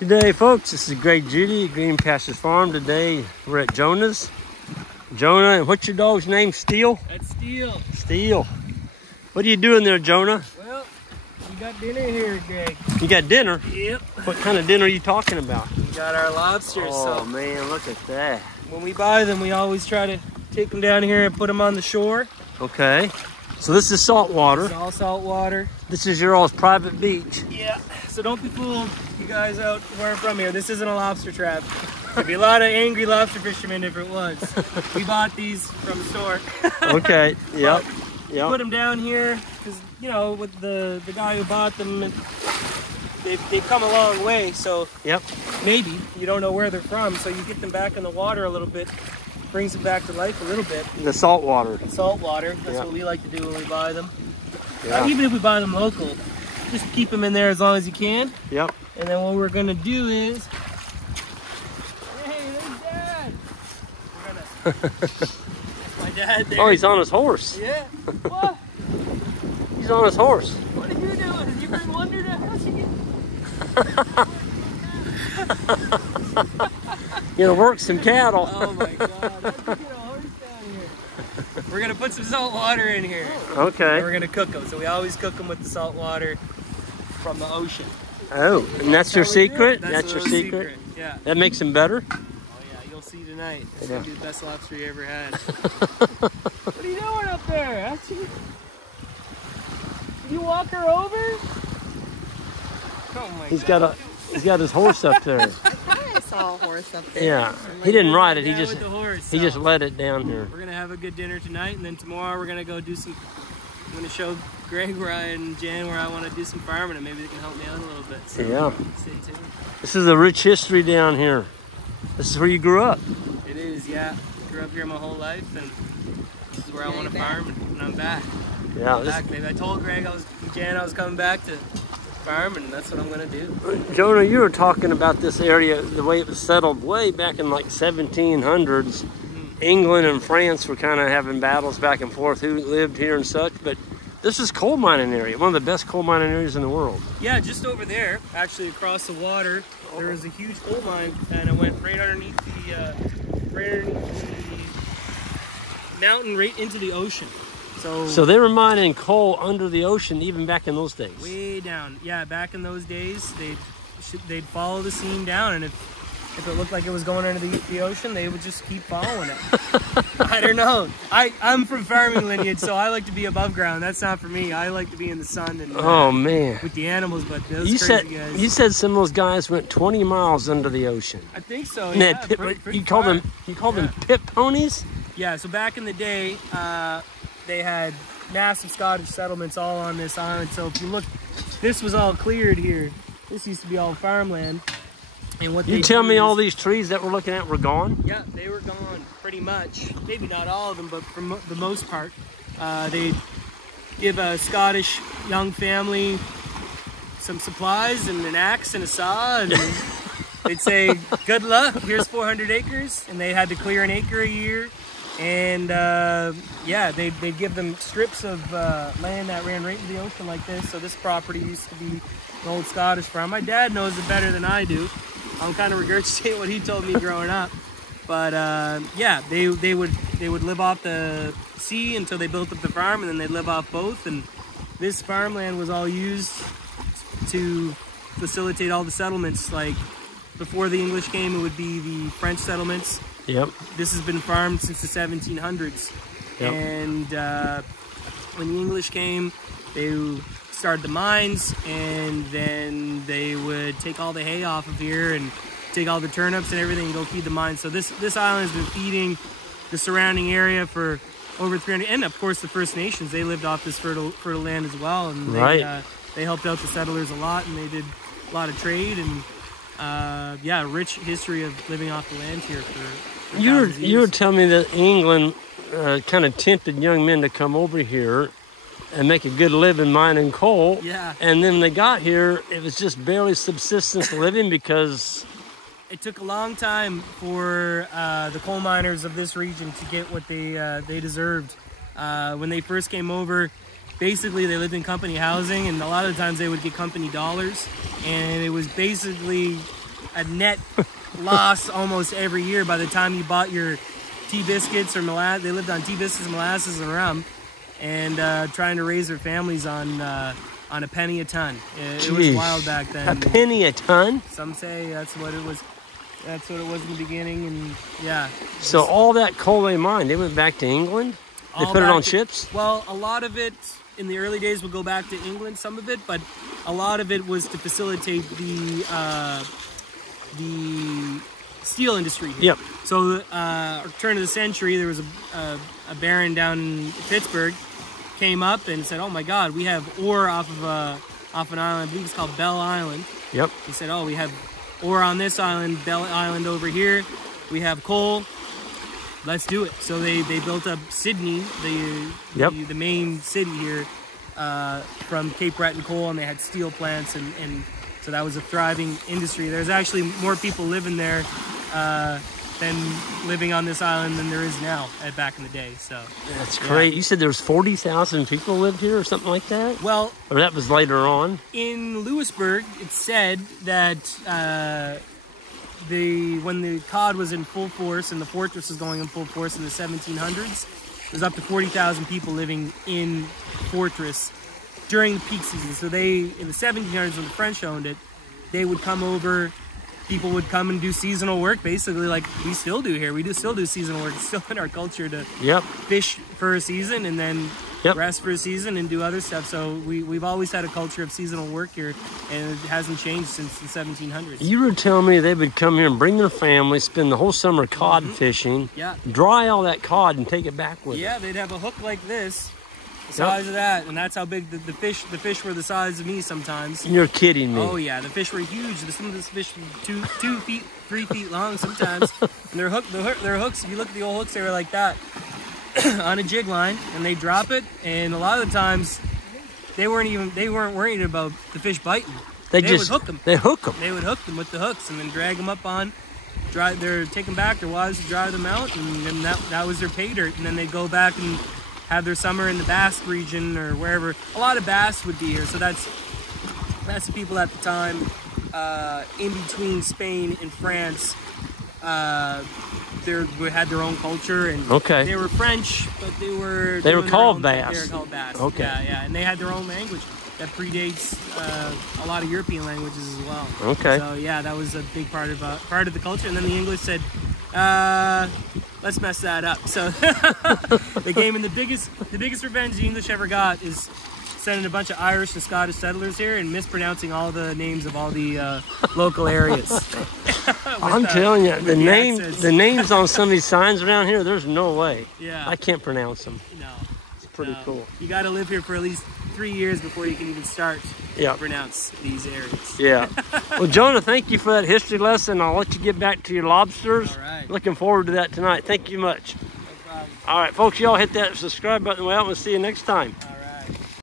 Good day, folks. This is Greg Judy at Green Pastures Farm. Today we're at Jonah's. Jonah, and what's your dog's name? Steel? That's Steel. Steel. What are you doing there, Jonah? Well, we got dinner here, Greg. You got dinner? Yep. What kind of dinner are you talking about? We got our lobsters. Oh, so man, look at that. when we buy them, we always try to take them down here and put them on the shore. Okay. So this is salt water. It's all salt water. This is your all's private beach. Yeah. So don't be fooled, you guys out where I'm from here. This isn't a lobster trap. There'd be a lot of angry lobster fishermen if it was. We bought these from the store. Okay. Yep. Yep. Put them down here because, you know, with the guy who bought them, they've come a long way. So Yep. maybe you don't know where they're from. So you get them back in the water a little bit, brings them back to life a little bit. The salt water. Salt water. That's Yep. what we like to do when we buy them. Yeah. Even if we buy them local, just keep them in there as long as you can. Yep. And then what we're gonna do is, hey, there's Dad. We're gonna. That's my dad there. Oh, he's on his horse. Yeah. What? He's on his horse. What are you doing? Did you bring Wonder to house again? You know, work some cattle. Oh my God! How'd you get a horse down here? We're gonna put some salt water in here. Okay. And we're gonna cook them. So we always cook them with the salt water from the ocean. Oh, and that's your secret? That's your a little secret? Yeah. That makes them better? Oh yeah, you'll see tonight. It's Yeah. gonna be the best lobster you ever had. What are you doing up there? Actually, did you walk her over? Oh my He's God. got his horse up there. I thought I saw a horse up there. Yeah. He didn't ride it. He Yeah, just with the horse, he so just let it down here. We're gonna have a good dinner tonight, and then tomorrow we're gonna go do some. I'm gonna show Greg where and Jan where I want to do some farming, and maybe they can help me out a little bit. So Yeah. stay tuned. This is a rich history down here. This is where you grew up. It is, yeah. Grew up here my whole life, and this is where I want to farm, and I'm back. Yeah. I'm back, baby. I told Greg I was coming back to farm, and that's what I'm gonna do. Jonah, you were talking about this area, the way it was settled way back in like 1700s. England and France were kind of having battles back and forth who lived here and such, but this is coal mining area, one of the best coal mining areas in the world. Yeah, just over there, actually across the water, there was a huge coal mine, and it went right underneath the mountain, right into the ocean. So they were mining coal under the ocean even back in those days. Way down. Yeah, back in those days, they'd follow the seam down, and if it looked like it was going under the ocean, they would just keep following it. I don't know. I'm from farming lineage, so I like to be above ground. That's not for me. I like to be in the sun and Oh man. with the animals, but those You crazy guys. said some of those guys went 20 miles under the ocean. I think so. And they Yeah, had pit, pretty you called far. them pit ponies? Yeah, so back in the day, they had massive Scottish settlements all on this island. So if you look, this was all cleared here. This used to be all farmland. And what You they tell do me is- all these trees that we're looking at were gone? Yeah, they were gone pretty much. Maybe not all of them, but for the most part. They'd give a Scottish young family some supplies and an axe and a saw, and they'd say, good luck, here's 400 acres. And they had to clear an acre a year. And yeah, they'd give them strips of land that ran right into the ocean like this. So this property used to be an old Scottish farm. My dad knows it better than I do. I'm kind of regurgitating what he told me growing up. But yeah, they would live off the sea until they built up the farm, and then they'd live off both. And this farmland was all used to facilitate all the settlements. Like before the English came, it would be the French settlements. Yep. This has been farmed since the 1700s. Yep. And when the English came, they started the mines, and then they would take all the hay off of here and take all the turnips and everything and go feed the mines. So this island has been feeding the surrounding area for over 300, and of course the First Nations, they lived off this fertile land as well, and they helped out the settlers a lot, and they did a lot of trade, and yeah, rich history of living off the land here for You were telling me that England kind of tempted young men to come over here and make a good living mining coal. Yeah. And then they got here, it was just barely subsistence living because... It took a long time for the coal miners of this region to get what they deserved. When they first came over, basically they lived in company housing, and a lot of the times they would get company dollars, and it was basically a net loss almost every year. By the time you bought your tea biscuits or molasses, they lived on tea biscuits, molasses, and rum, and trying to raise their families on a penny a ton. It was wild back then. A penny a ton? Some say that's what it was. That's what it was in the beginning, and yeah. So all that coal they mined, they went back to England? They put it on ships? Well, a lot of it in the early days would go back to England, some of it, but a lot of it was to facilitate the steel industry here. Yep. So, turn of the century, there was a baron down in Pittsburgh, came up and said, "Oh my God, we have ore off an island. I believe it's called Bell Island." Yep. He said, "Oh, we have ore on this island, Bell Island over here. We have coal. Let's do it." So they built up Sydney, the main city here, from Cape Breton coal, and they had steel plants, and so that was a thriving industry. There's actually more people living there than living on this island than there is now back in the day. So that's great. You said there was 40,000 people lived here or something like that? Well, or that was later on? In Louisburg, it's said that when the cod was in full force and the fortress was going in full force in the 1700s, there's up to 40,000 people living in fortress during the peak season. So in the 1700s, when the French owned it, they would come over. People would come and do seasonal work, basically like we still do here. We still do seasonal work. It's still in our culture to fish for a season and then rest for a season and do other stuff. So we've always had a culture of seasonal work here, and it hasn't changed since the 1700s. You were telling me they would come here and bring their family, spend the whole summer cod fishing, dry all that cod and take it back with them. Yeah, they'd have a hook like this, the size of that, and that's how big the fish were the size of me sometimes. You're kidding me. Oh yeah, the fish were huge. Some of these fish were 2 feet, 3 feet long sometimes. And their hooks, if you look at the old hooks, they were like that on a jig line, and they drop it, and a lot of the times they weren't worried about the fish biting. They would hook them. They hook them. They would hook them with the hooks and then drag them up on. Take them back. Their wives would dry them out, and then that was their pay dirt. And then they'd go back and have their summer in the Basque region or wherever. A lot of Basques would be here, so that's the people at the time in between Spain and France. They had their own culture, and they were French, but they were called Basques. They were called Basques. Okay. Yeah, and they had their own language that predates a lot of European languages as well. Okay. So yeah, that was a big part of the culture. And then the English said, let's mess that up. So they came in. The biggest revenge the English ever got is sending a bunch of Irish and Scottish settlers here and mispronouncing all the names of all the local areas. I'm telling you, the names on some of these signs around here, there's no way. Yeah. I can't pronounce them. No. It's pretty cool. You got to live here for at least 3 years before you can even start to pronounce these areas. Yeah. Well, Jonah, thank you for that history lesson. I'll let you get back to your lobsters. All right. Looking forward to that tonight. Thank you much. No problem. All right, folks, y'all hit that subscribe button. Well, we'll see you next time.